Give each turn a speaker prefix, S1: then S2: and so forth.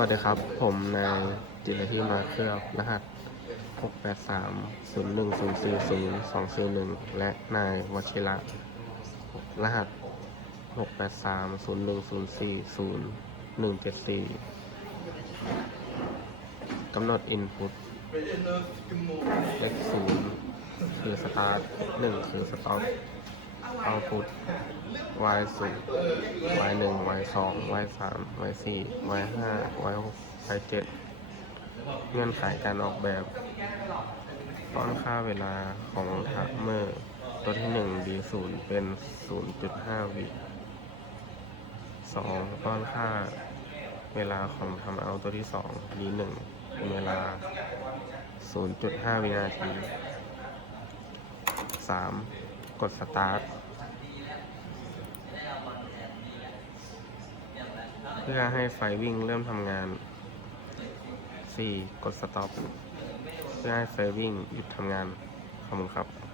S1: วัสดีครับ ผมนายจิรธีมาเคลือบรหัส 683 0104 0241 และนายวชิระ รหัส 683 0104 0174 กำหนด Input เลข0คือ Start 1 คือ Stop Output y 0 y 1 y 2 y 3 y 4 y 5 y 6 y 7เงื่อนไขการออกแบบป้อนค่าเวลาของทัมเมอร์ ตัวที่1 d 0เป็น0.5วิ2ป้อนค่าเวลาของทำเอาตัวที่2 d 1เป็นเวลา 0.5 วินาที 3. กด Start เพื่อให้ไฟวิ่งเริ่มทำงาน 4. กด Stop เพื่อให้ไฟวิ่งหยุดทำงานขอบคุณครับ